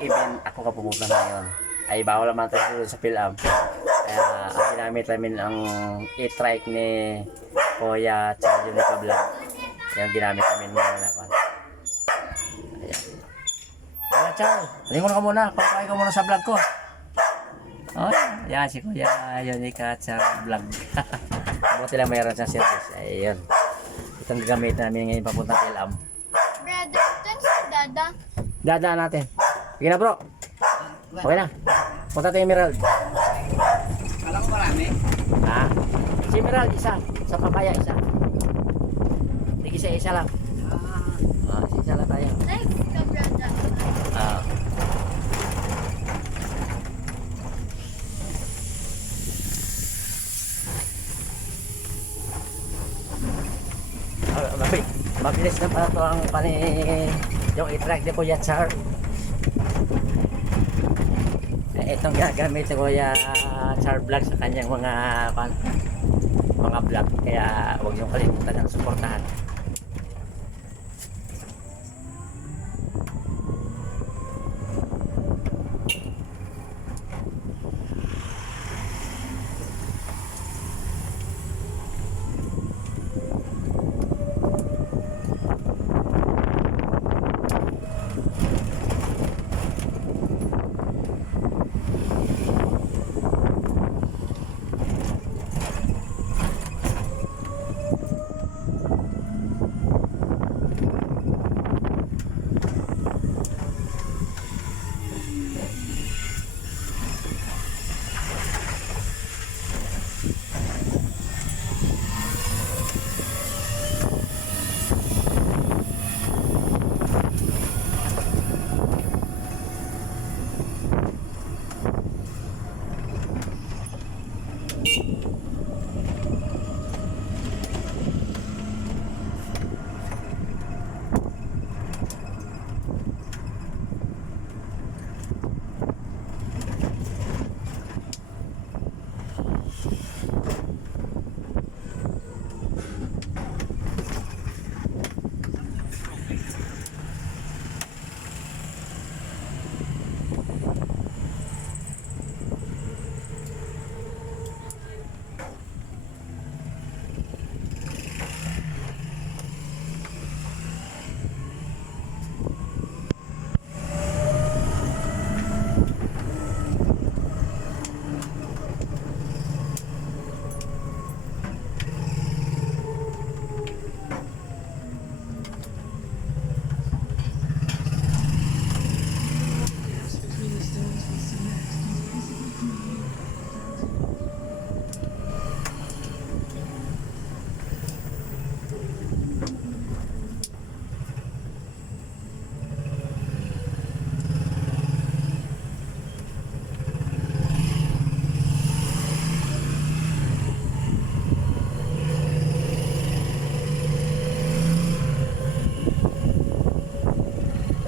even ako ka pumunta ngayon. Ay bawal naman tayo sa PhilAm. Kaya ang ginamit namin ang e-trike ni Kuya Charlie Nika Vlog. Yung ginamit namin ngayon na pan. Ayan. Kuya Char, lingon ka muna. Pagkain ka muna sa vlog ko. Oh, yan si Kuya Yonika Char Vlog. Buti lang mayroon siyang service. Ayun. Itong gamit namin ngayon papunta sa PhilAm. Brother, ito sa dada. Dadaan natin. Sige na bro. Okay na. Punta tayo Emerald. Kala ko marami. Ha? Si Emerald isa. Sa papaya isa. Hindi isa lang. Isa lang tayo. Thanks ka, brother. Ah. Mabilis na pala ito ang yung i-track ni Kuya Char. Itong gagamit ni Kuya Char Vlog sa kanyang mga vlog. Kaya huwag niyong kalimutan ng suportahan.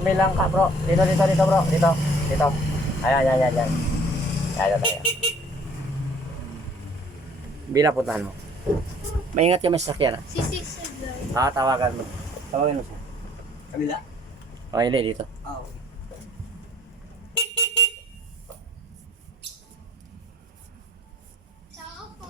Kami lang ka bro. Dito bro. Dito. Ayan. Ayan tayo. Bila puntahan mo. Maingat ka may sasakyan ha. Si Lloyd. Tawagan mo. Tawagan mo siya. Kabila. O hindi dito. Ah, okay. Ciao po.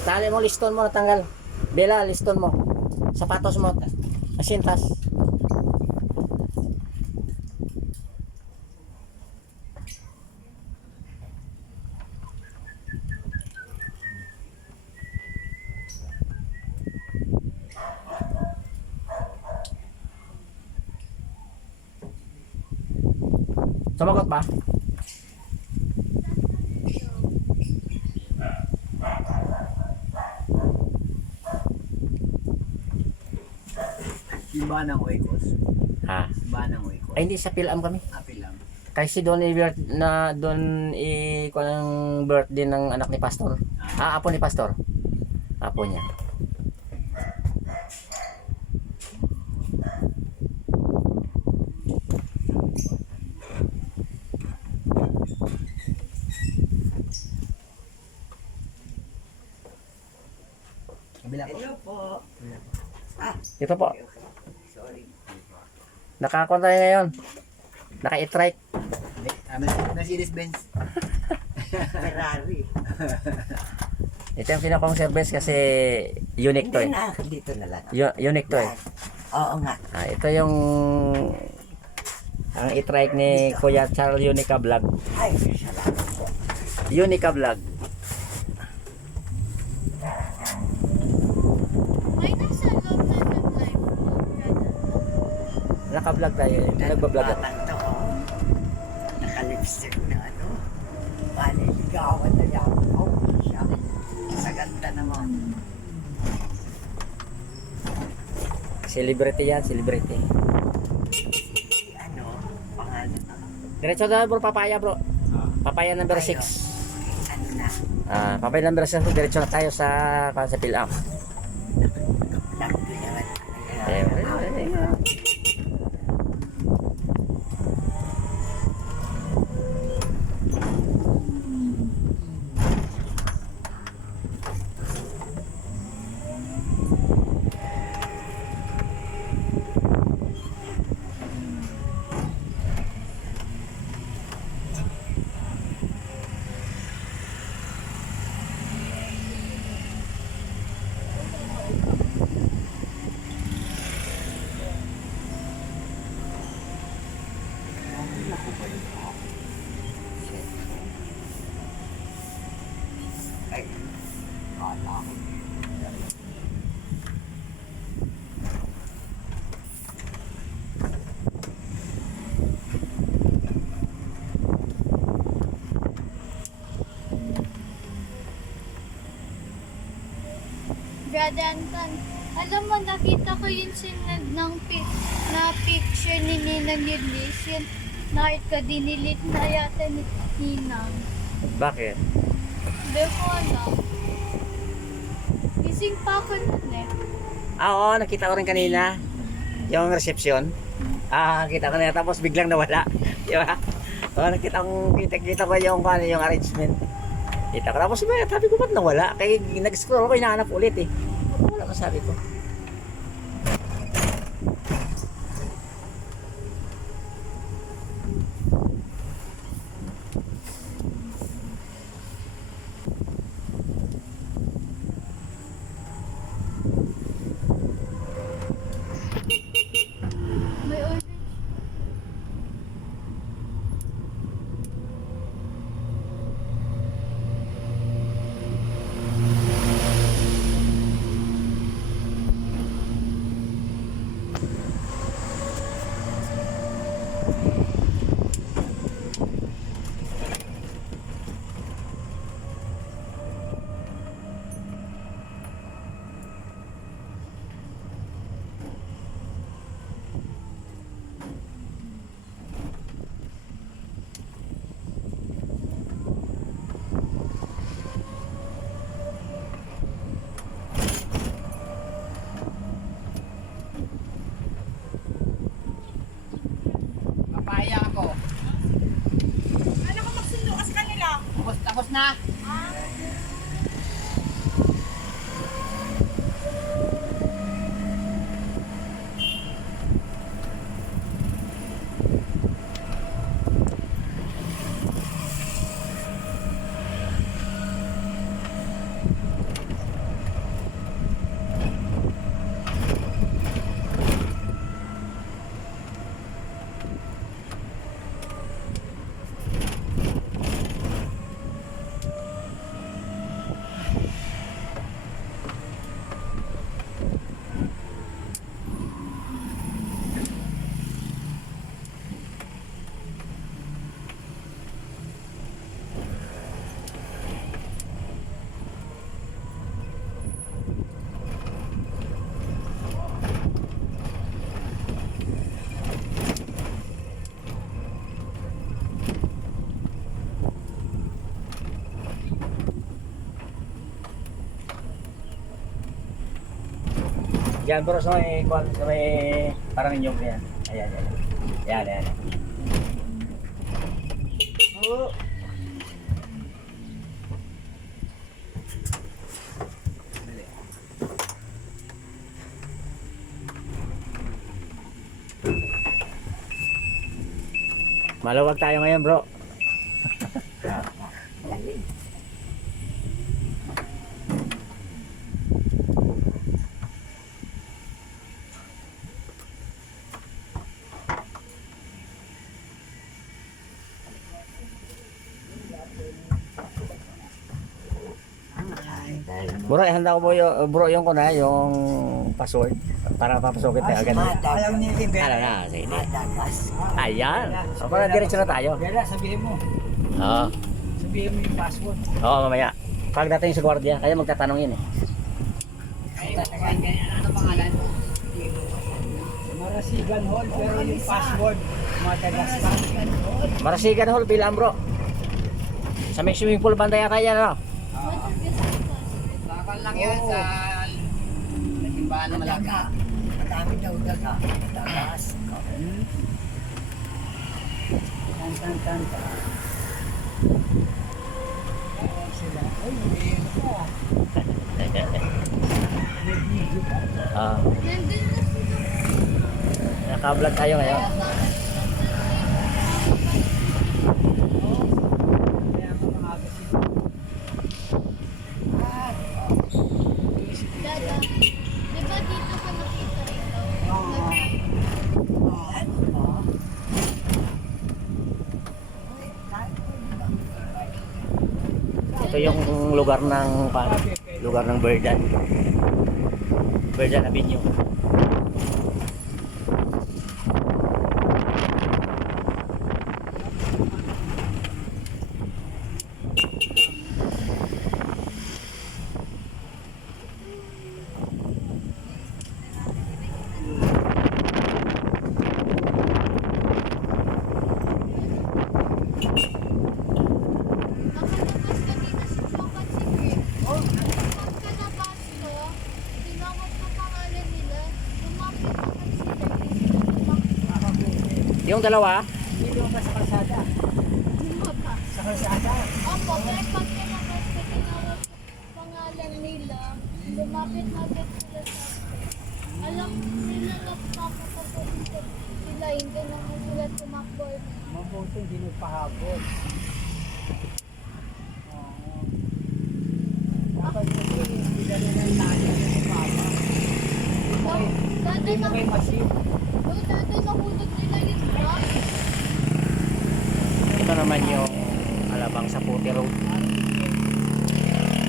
Tali mo, liston mo, natanggal. Bela, liston mo. Sapatos mo. Asintas. Sumagot ba? Iba ng Oikos. Ha? Iba ng Oikos. Ay, hindi sa PhilAm kami. Apil lang. Kasi doon ko ng birthday ng anak ni Pastor. Apo ni Pastor. Apo niya. Kabila ko. Hello po. Ito po. Sorry. Nakakuha tayo ngayon. Naka-e-trike. Mercedes-Benz. Ferrari. Ito yung pinakong service kasi unique to Hindi eh. na, dito na lang. Unique to eh. Oo nga. Ito yung ang e-trike ni Kuya Charles Unica Vlog. Ay, salamat po. Unica Vlog. Ay, nasa loob na nag-live po, brother. Naka-vlog tayo. Nagbablog ako. Batang to, oh. Naka-lipstick na ano. Paliligawan na yan. Oh, siya. Sa ganda naman. Celebrity yan, celebrity. Ano, pangalan na. Diretso na bro, papaya bro. Papaya number 6. Ano na, Papaya number 6, diretso na tayo sa Pilam. lang ko yan. Ay, kala ko. Brother Anton, alam mo, nakita ko yung sinad ng na picture ni Ninang Yulis. Yun, nakit ko, dinilit na yata ni Ninang. Bakit? Hindi ko alam. Gising pa ako nun eh. Oo, nakita ko rin kanina. Yung reception. Kita ko na tapos biglang nawala. Di ba? Nakita ko yung arrangement. Kita ko tapos sabi ko ba't nawala? Kaya nag-scroll ako, hinahanap ulit eh. Wala ka sabi ko. May orange. Papaya ako. Ano ko magsundo ka sa kanila? Tapos na. Yan bro, sa may parang inyong yan. Ayan. Ayan. Oh. Maluwag tayo ngayon, bro. Galing. Bro, ihanda ko bro yung kuna, yung password para papasukin tayo agad. Alam niya yung Ano na, sige. Madagas. Ayan. So, para diretso na tayo. Bella, sabihin mo. Oo. Sabihin mo yung password. Oo, mamaya. Pagdating sa gwardiya, kaya magtatanong yun eh. Ano pangalan? Marasigan Hall, pero yung password, matagas ka. Marasigan Hall, bilang bro. Sa may swimming pool banda yata yan, ano? Bakal lang yan sa simbahan na malaki. Daga. Madami daw daga. Madagas. Tan. Sila. Ay, hindi ko. Ah, Nandun na sila. naka-vlog tayo ngayon. Kaya nga maaga sila. Dada, di ba dito ka nakita ito? Ito yung lugar ng Verdan. Verdan Avenue. Nakalabas kanina si Chokat si Chris. Pagkalabas ko, tinawag ko pangalan nila. Lumapit agad sila. Yung dalawa, Hindi mo ba sa kalsada? Lumabas. Sa kalsada? Opo, pero pagkalabas ko, tinawag ko pangalan nila. Lumapit agad sila sa akin. Alam nila na papapapunta sila. Hindi naman sila tumakbo. Mabuti hindi nagpahabol. Oo. Dapat kasi hindi na rin tayo ng papa. Dati Hindi mo kayo masin. dati nahulog nila yung truck. ito naman yung Alabang Saputi Road.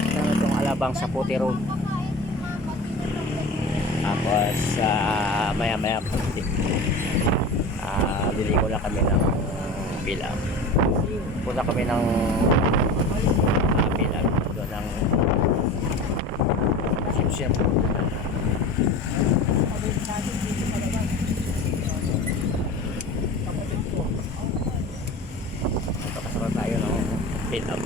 Ito yung Alabang Saputi Road. Papakain si mama, tinatanggal. Tapos maya-maya bili ko lang kami ng bilang. Punta kami ng bilang doon ng sip-sip. Ito kasama tayo ng bilang.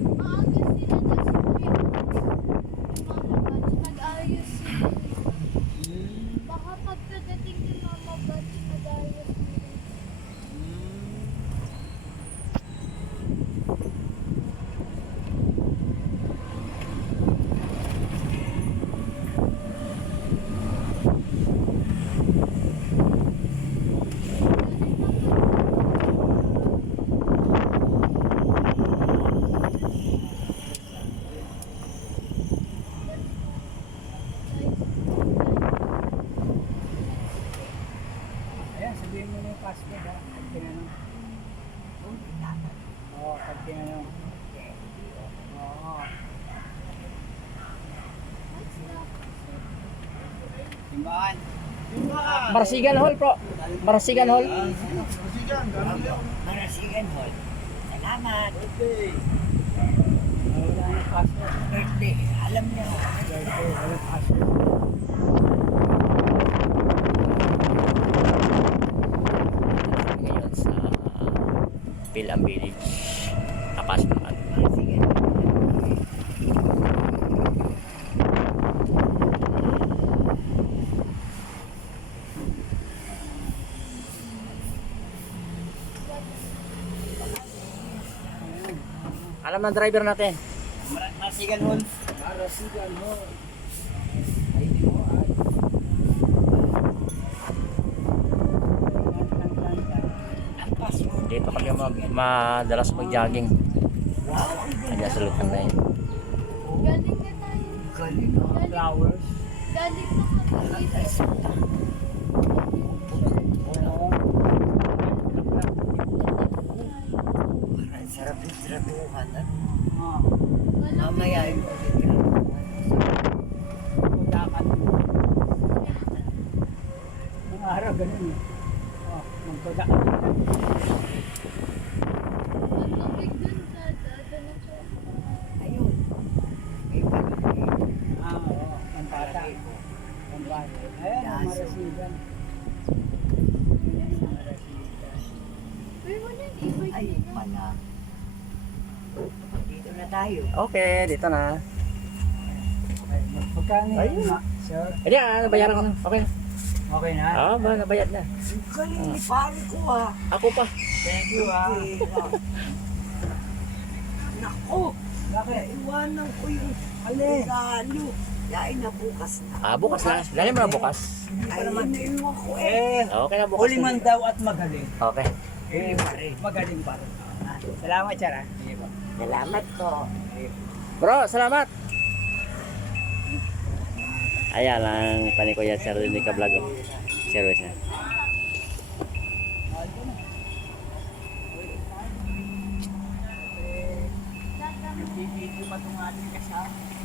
Maayos sila nag-ayos sila. Baka pagkadating ni Mama Bats, nag-ayos sila. Ayan, sabihin mo na yung password ha. Pag tinanong. Oo, pag tinanong. Oo. Simbahan. Marasigan Hall, bro. Marasigan Hall. Marasigan Hall. Salamat. Wala na password. Birthday. Alam niyo. Wala password. Ngayon sa Pilam Village. Tapas naman. Marasigan Hall. Alam ng driver natin. Masigan hon. Masigan hon. Ay, di mo ay. Ang password. Dito kami madalas mag-jogging. Kaya sa lutan na yun. Galing ka tayo. Galing ah. Flowers. Galing na kami dito. Oo. Parang sarap yung trabuhan. Ah. Mamaya yung Magdakan. Mga araw ganun eh. Oh, magdakan. Ang tubig dun sa dada na siya. Ayun. May paligid. Ah, oo. Ang bata. Ang bata. Ayan, ang marasigan. Pero wala yung e-bike Ayun nila. pala. Dito na tayo. Okay, dito na. Magkano Ayun. yun, sir? Hindi, nabayaran ko na. Okay na. Okay na? Ah, ba, nabayad na. Ang galing ni pare ko ah. Ako pa. Thank you ah. Nako. Bakit? Iwanan ko yung regalo. Yain na bukas na. Ah, bukas na. Dali mo na bukas. Ay, naiwan ko eh. Eh, Okay na bukas. huli man daw at magaling. Okay. Eh, pare. Magaling pa rin. Salamat, sir ah. Sige po. Salamat ko. Bro, salamat. Ayan lang pani ko yan sa Rinica Vlog. Service na. Nagbibigyo pa itong ating kasama.